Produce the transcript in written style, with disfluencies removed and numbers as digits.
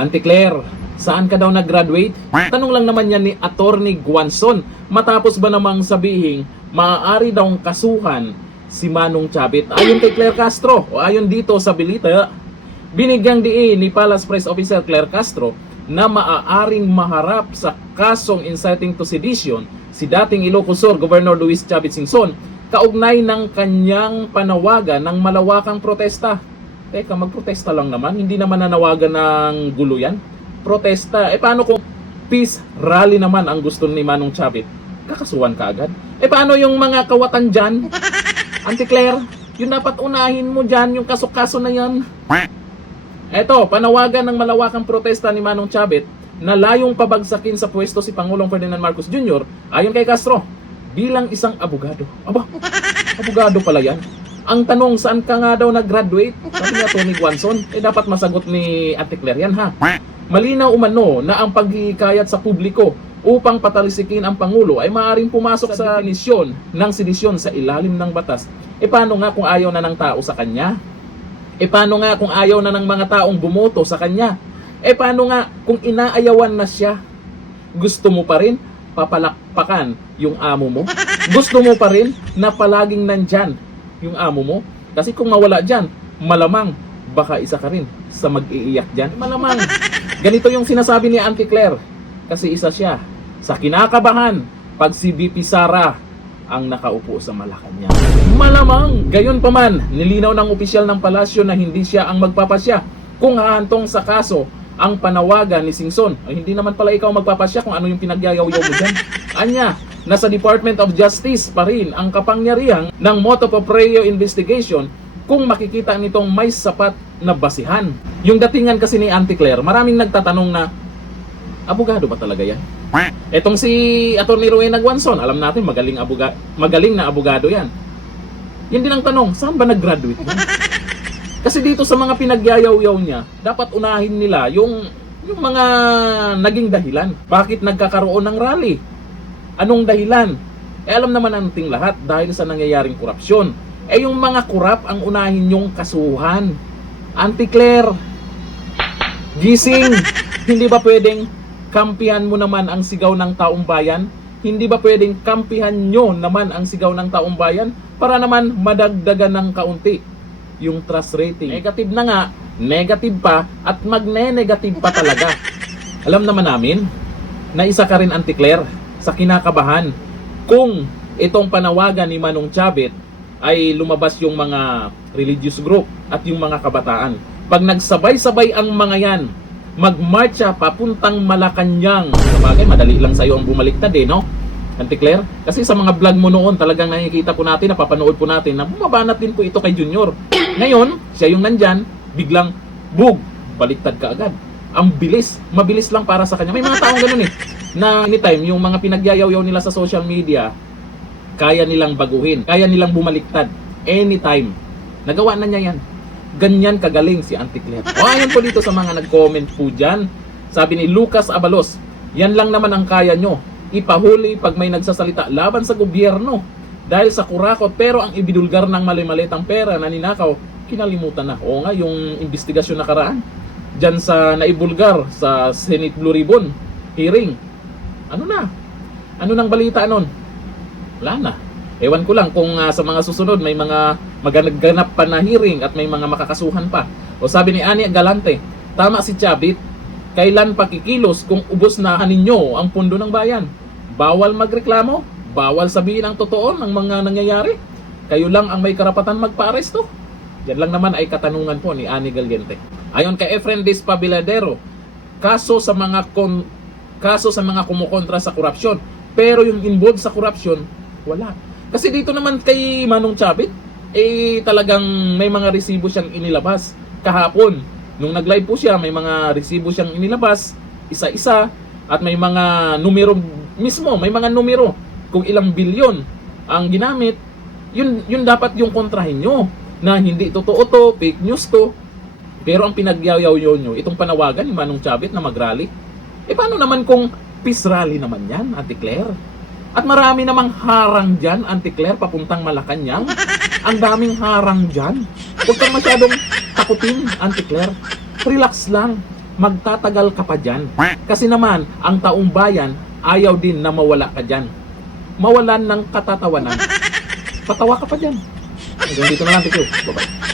Auntie Claire, saan ka daw nag-graduate? Tanong lang naman yan ni Attorney Guanzon. Matapos ba namang sabihin, maaari daw kasuhan si Manong Chavit. Ayon kay Claire Castro, o ayon dito sa balita, binigyang diin ni Palace Press Officer Claire Castro na maaaring maharap sa kasong inciting to sedition si dating Ilocos Sur Governor Luis Chavit Singson kaugnay ng kanyang panawagan ng malawakang protesta. Teka, magprotesta lang naman, hindi naman nanawagan ng gulo yan. Protesta, paano kung peace rally naman ang gusto ni Manong Chavit? Kakasuhan ka agad. Paano yung mga kawatan dyan? Auntie Claire, yung dapat unahin mo dyan, yung kaso-kaso na yan. Eto, panawagan ng malawakang protesta ni Manong Chavit na layong pabagsakin sa pwesto si Pangulong Ferdinand Marcos Jr. ayon kay Castro, bilang isang abogado. Aba, abogado pala yan. Ang tanong, saan ka nga daw nag-graduate? Sabi niya Tony Guanzon, dapat masagot ni Auntie Claire yan ha. Malinaw umano na ang paghihikayat sa publiko upang patalisikin ang Pangulo ay maaaring pumasok sa definisyon ng sedisyon sa ilalim ng batas. Paano nga kung ayaw na ng tao sa kanya? Paano nga kung ayaw na ng mga taong bumoto sa kanya? Paano nga kung inaayawan na siya? Gusto mo pa rin papalakpakan yung amo mo? Gusto mo pa rin na palaging nandyan yung amo mo? Kasi kung mawala dyan, malamang baka isa ka rin sa mag-iiyak dyan. Malamang. Ganito yung sinasabi ni Auntie Claire. Kasi isa siya sa kinakabahan pag si VP Sara ang nakaupo sa Malacanang. Malamang, gayon pa man, nilinaw ng opisyal ng palasyo na hindi siya ang magpapasya kung hahantong sa kaso ang panawagan ni Singson. Ay, hindi naman pala ikaw magpapasya kung ano yung pinagyayaw-yaw mo dyan. Anya, nasa Department of Justice pa rin ang kapangyarihan ng motu proprio investigation kung makikita nitong may sapat na basihan. Yung datingan kasi ni Auntie Claire, maraming nagtatanong na, abogado ba talaga yan? Etong si Atty. Rowena Guanzon, alam natin magaling na abogado yan. Yan din ang tanong, saan ba nag-graduate yan? Kasi dito sa mga pinagyayaw-yaw niya, dapat unahin nila yung mga naging dahilan. Bakit nagkakaroon ng rally? Anong dahilan? Alam naman nating lahat dahil sa nangyayaring korupsyon. Yung mga kurap ang unahin yung kasuhan. Auntie Claire, gising! Hindi ba pwedeng kampihan mo naman ang sigaw ng taong bayan? Hindi ba pwedeng kampihan nyo naman ang sigaw ng taong bayan para naman madagdagan ng kaunti yung trust rating? Negative na nga, negative pa, at magne-negative pa talaga. Alam naman namin na isa ka rin, Auntie Claire, sa kinakabahan kung itong panawagan ni Manong Chavit ay lumabas yung mga religious group at yung mga kabataan. Pag nagsabay-sabay ang mga yan, magmarcha papuntang Malacanang. Sabagay, madali lang sa'yo ang bumaliktad no? Auntie Claire? Kasi sa mga vlog mo noon, talagang nakikita po natin, napapanood po natin na bumabanat din po ito kay Junior. Ngayon, siya yung nandyan, biglang, bug, baliktad ka agad. Ang bilis, mabilis lang para sa kanya. May mga taong ganun na anytime, yung mga pinagyayaw-yaw nila sa social media, kaya nilang baguhin, kaya nilang bumaliktad. Anytime. Nagawa na niya yan. Ganyan kagaling si Auntie Claire. O ayan po dito sa mga nag-comment po dyan. Sabi ni Lucas Abalos, yan lang naman ang kaya nyo. Ipahuli pag may nagsasalita laban sa gobyerno. Dahil sa kurakot, pero ang ibidulgar ng mali-malitang pera na ninakaw, kinalimutan na. O nga, yung investigasyon nakaraan. Dyan sa naibulgar sa Senate Blue Ribbon hearing. Ano na? Ano nang balita nun? Wala na. Ewan ko lang kung sa mga susunod may mga magaganap pa na hearing at may mga makakasuhan pa. O sabi ni Ania Galante, tama si Chavit, kailan pakikilos kung ubos na ninyo ang pundo ng bayan? Bawal magreklamo, bawal sabihin ang totoo ng mga nangyayari. Kayo lang ang may karapatan magpa-aresto. Yan lang naman ay katanungan po ni Ania Galante. Ayon kay Efren Despabiladero, kaso sa mga kumukontra sa korupsyon, pero yung involved sa korupsyon, wala. Kasi dito naman kay Manong Chavit, talagang may mga resibo siyang inilabas. Kahapon, nung nag-live po siya, may mga resibo siyang inilabas, isa-isa, at may mga numero mismo, may mga numero. Kung ilang bilyon ang ginamit, yun dapat yung kontrahin nyo, na hindi totoo to, fake news to. Pero ang pinagyayaw nyo, itong panawagan ni Manong Chavit na mag-rally, paano naman kung peace rally naman yan, Auntie Claire? At marami namang harang dyan, Auntie Claire, papuntang Malacanang. Ang daming harang dyan. Huwag kang masyadong takutin, Auntie Claire. Relax lang. magtatagal ka pa dyan. Kasi naman, ang taong bayan, ayaw din na mawala ka dyan. Mawalan ng katatawanan. Patawa ka pa dyan. Hanggang dito na lang, thank you. Bye-bye.